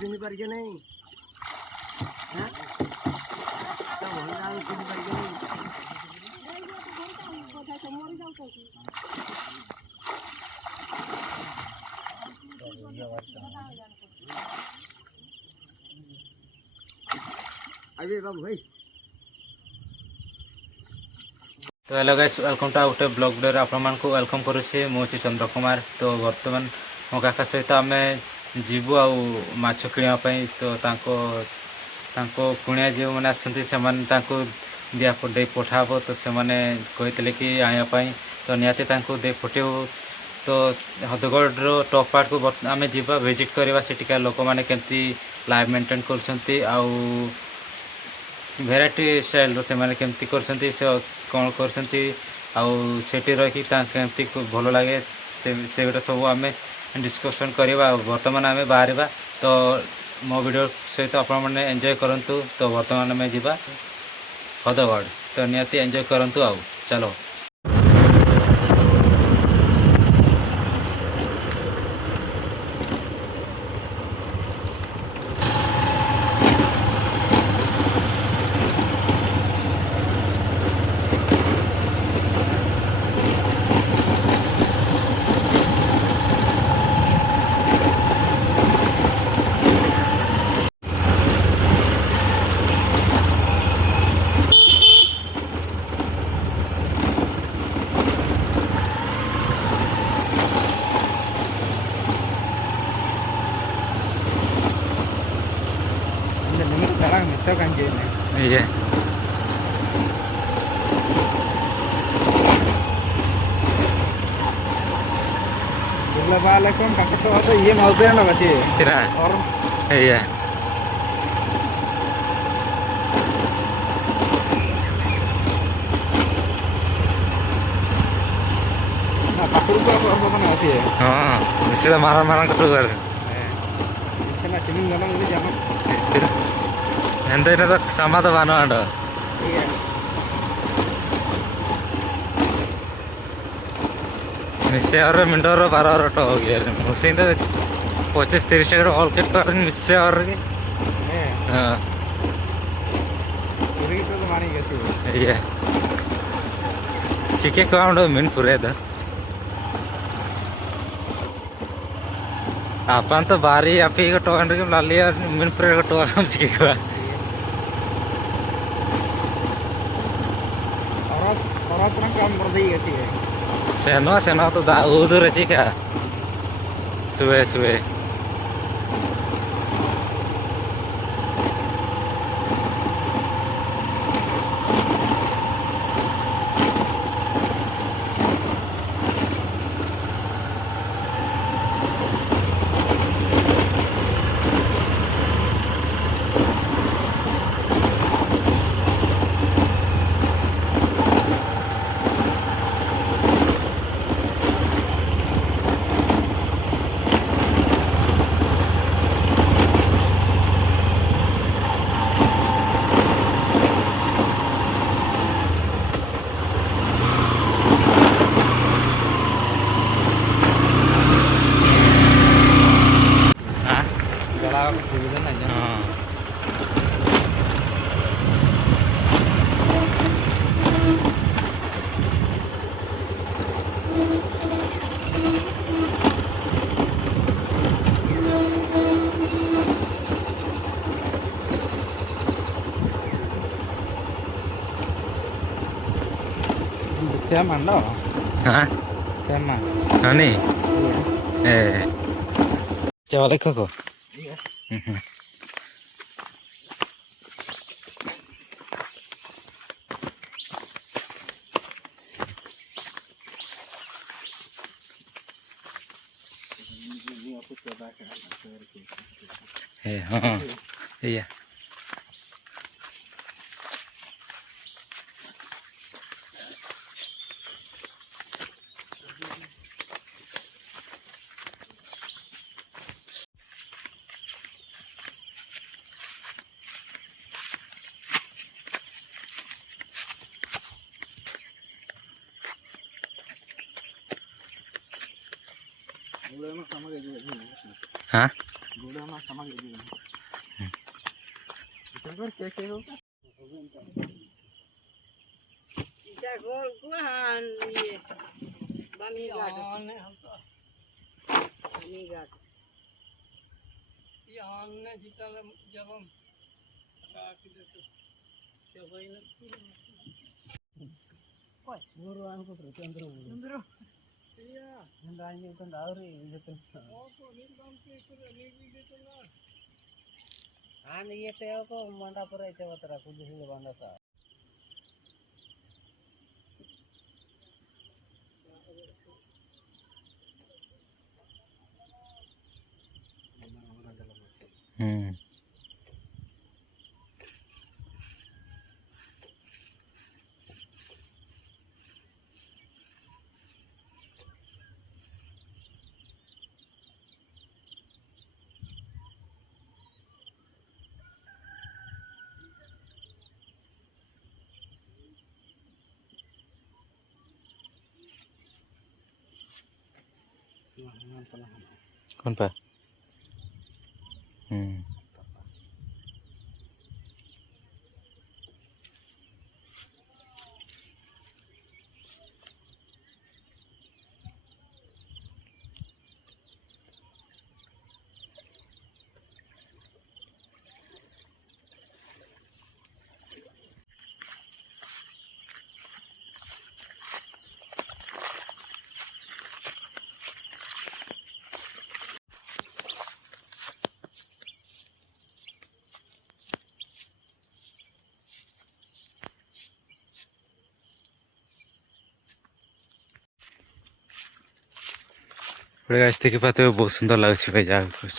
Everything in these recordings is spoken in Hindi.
চিনি পারি কে নেই হ্যাঁ তা ভঙ্গা আলু চিনি পারি কে নেই আইবে বাবু ভাই तो hello guys welcome to out blog video आपण मानकु वेलकम करूछि मु छि चंद्र कुमार। तो वर्तमान मो काका सहित आमे जीवु आ माछ किणवा पई तो तांको कुणिया जो माने आसंती से माने तांको दिया दे पठाबो तो से माने कहितले कि आया पई तो नियाते तांको दे पठेउ। तो हदगढ़ रो टॉप पार्ट को आमे जीवा विजिट करबा सेटिका लोक माने केंती लाइव मेंटेन करछंती आ भेराइटी स्टाइल से माने केमती करछंती से कौन करछंती आउ सेठी रही केमती भल लगे से गोटे सब आम डिस्कसन करवा। बर्तमान आम बाहर तो मो वीडियो सहित आपण मैंने एंजॉय करंतु। तो बर्तमान आम जा हदगढ़ तो निहाती एंजॉय करंतु आउ चलो। Iya. Assalamualaikum kakak tuh apa iya mau beli apa sih? Sira. Iya. Nah kakak tuh apa mana sih? Oh, bisa marah-marah keluar. Kena ceming galang ini jangan. Nanti itu sama tuh mana ada? Iya. मिसे और मिनट और 12 और टो हो गया मुझसे तो 25-30 टका ऑल कट कर मिसे और के हां पूरी तो मारी गई ये चिके काउंड मिन पूरे दा आपन तो बारी आपी को टोंड के लाली मिन पूरे को टो हम चिके को और अपना काम कर दी है सेनो तो दा उधर चिका सुबह सुबह सुविधा नहीं है Saya mana? Hah? Saya mana? Ani? Coba lihat kok. Iya. हाँ iya Hah? गुड़ा में सामान ले दिया इतना कर क्या होगा क्या गोल कुआन ये बामी घाट ने हम तो बामी घाट ये हमने जीता जब हम काफी देते क्या भाई ना कोई गुरु हमको चंद्र iya nandanya itu ndari gitu oh kok ini bangke itu ini gitu lah an iya teh kok manda pura itu tera kudu sih banda sa कौन पा बड़े गाछ देखी पाते हो बहुत सुंदर लगुच भाई जगह कुछ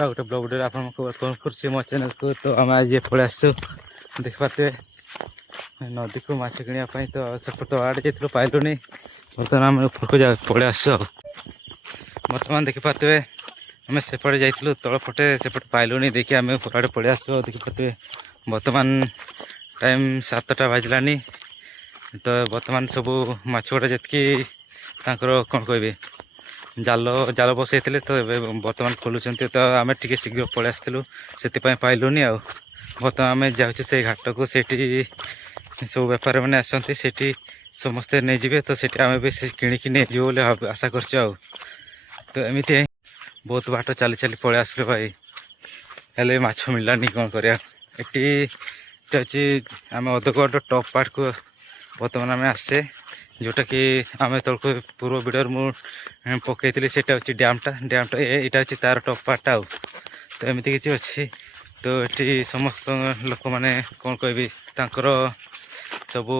गोटे ब्लॉग वीडियो आप वेलकम कर मो चैनल को तो आम आज पड़े आसु देख पाते नदी को माछ किणापी तो सेपट आड़े जाइए पाइलुनि बर्तमान आम ऊपर को पड़े आसु बर्तमान देखी पाते आम सेपटे जाइलु तल पटे सेपटे पाइलुनि देखिए आम ऊपर आड़े पड़े आसु देखी पाते बर्तमान टाइम 7टा बाजलानी तो बर्तमान सब माछ गुड़ा जी कौन कहे जाल जाल बसई तो बर्तमान खोलुंट तो आम टे शीघ्र पलि आसलु से पाइलुनि आ बर्तमान आम जाऊँ से घाट को सेठी सब बेपारी मैंने आसती सेठी समस्ते नहीं जाए तो सेठी आम भी किणिकी नहीं बोले आशा कर तो एमती बहुत बाट चली चली पलि आसलु भाई हेल्ले माछ मिललानी कौन कर अच्छी आम अधगढ़ टॉप पार्ट को बर्तमान आम आसे जोटा कि आम तक पूर्व वीडियो मुझे पकई से डैमटा यहाँ हूँ तार टॉप पार्ट आउ तो एमती किसी अच्छी तो ये समस्त लोक मैंने कौन कह सब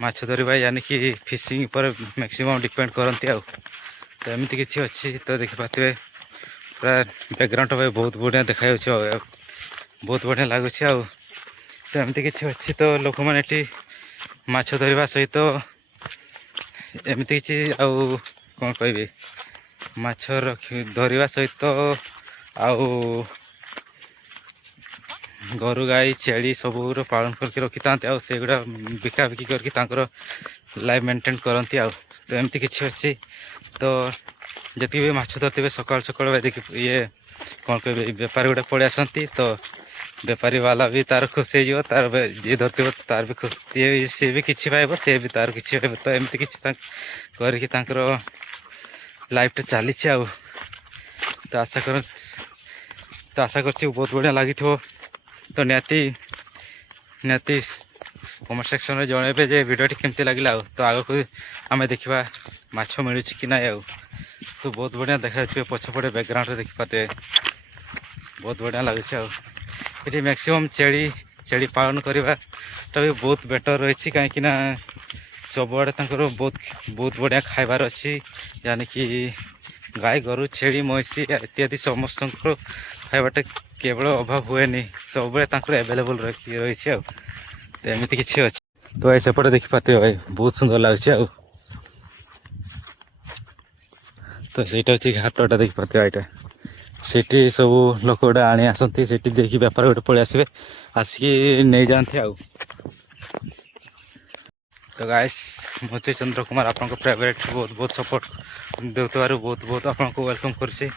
माछ धरवा यानी कि फिशिंग पर मैक्सिमम डिपेंड करती आउ तो एमती किसी अच्छी तो देखिपे पूरा बैकग्राउंड भाई बहुत बढ़िया देखा बहुत बढ़िया लगुच आ तो एमती किसी अच्छी तो लोक मैंने ये माछ धरवा सहित एमती किसी आउ कौन कह माछ धरवा सहित आउ गोरु गाई छेली सब पालन करके रखी था से गुड़ा बिकाबिकी करके लाइफ मेंटेन करती आ तो एमती किसी अच्छी तो जी भी माछ धरते सकाल सकाल देखिए ये कौन कह बेपारी गुड़ा पलि आसती तो बेपारी वाला भी तार खुशी हो तार जी धरते तार भी खुशी सी भी किसी पाइब सी भी तार किसी पाइब तो एमती किसी कर लाइफ चली तो आशा कर बहुत बढ़िया लगी तो निहाती कमेंट सेक्शन में जनइबे जे वीडियोटी केमती लगे तो आग को आम देखा माछ मिलूँ कि ना आ तो बहुत बढ़िया देखा पछपटे बैकग्राउंड देखी पाते बहुत बढ़िया लगुच ये मैक्सिमम छेड़ी पालन करवाटा भी बहुत बेटर रही कहीं सब आड़े बहुत बढ़िया खाइबार अच्छी यानी कि गाय गोरु छेड़ी महिषी इत्यादि समस्त खाइबाटा केवल अभाव हुए सब एवेलेबल रही तो एमती किसी अच्छे तो सेपटे देखी पाते भाई बहुत सुंदर लगुच तो सहीटा हूँ घाटा देखी पाते यहाँ सेठी सब लोक गुड़ा आनी आसती से देखिए बेपार गोटे पलि आसबे आसिक नहीं जाते तो गाइस मुझे चंद्र कुमार आपन फेवरेट बहुत बहुत सपोर्ट देउतबार बहुत बहुत आपन को वेलकम करुचे।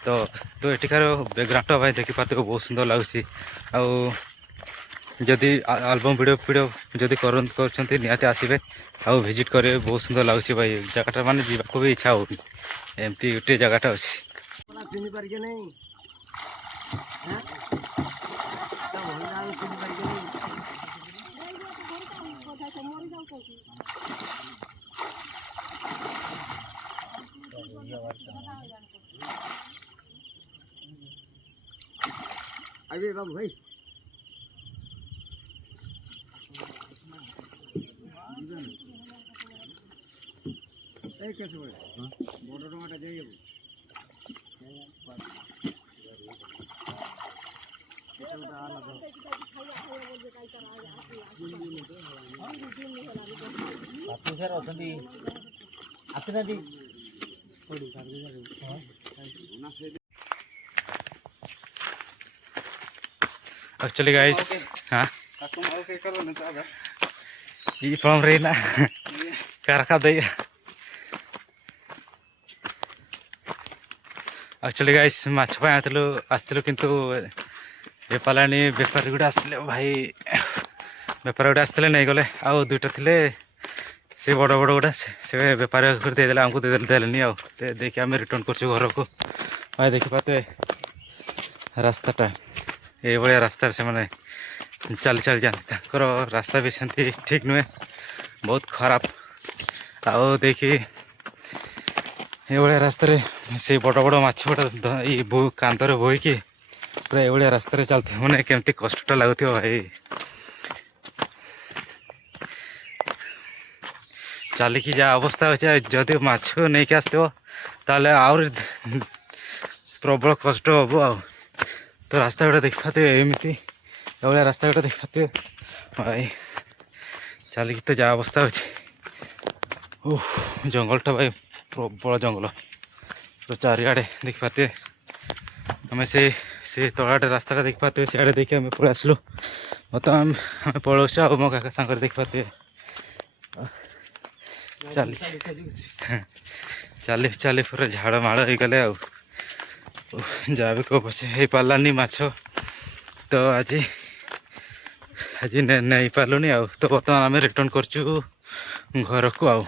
तो तो एटिकार बैकग्राउंड भाई देखि पाते बहुत सुंदर लगुच। जदि आल्बम वीडियो जदि करछंती निहाती आसीबे आउ विजिट करे बहुत सुंदर लगुच भाई। जगहटा माने जीवा को भी इच्छा हो एमती गोटे जगहटा अछि। अबे बाबू भाई कैसे बड़ टमाटा जाइए एक्चुअली गाइस हाँ ये फ्रॉम रेना कारका दे एक्चुअली गाइस माछ पे आसलु किंतु बेपालानी बेपारी गुड़ा आसले भाई बेपारी गुड़ा आसले नहीं गले आउ दुईटा थिले से बड़ बड़ गुड़ा से बेपारी फिर देदेले आमको देदेले आउ देखिए आम रिटर्न कर घर को भाई देखी पाते रास्ताटा ये भाया रास्तार से मैंने चली चली जाते रास्ता भी सेमती ठीक नुहे बहुत खराब आओ देखिए ये भाया रास्ता से बड़ बड़ माछ गुड़ा ये कांदर बोईकि पूरा ये रास्ता चलते मैंने केमती कष्टा लगुथ भाई। चलिकी जा अवस्था अच्छे जदि माछ नहीं कि आसो ताले आउर प्रबल कष्ट हम आ तो रास्ता गुड़ा देख पाते एमती ये रास्ता गुड़ा देख पाते भाई। चलिकी तो जा अवस्था अच्छे जंगलटा भाई प्रबल जंगल तो चारिआडे देख पाते हमें से तलाटे रास्ता देख पाते सियाड़े देखिए हमें पड़े आसलु बर्तमान हमें पड़ोस मो काका सांग देख पाते चली चली चली पूरा झाड़ माड़ हो गले जहाँ भी कह पचे हो पारानी माछ तो आज आज नहीं पार्लुनि तो बर्तमान आम रिटर्न करचु घर को।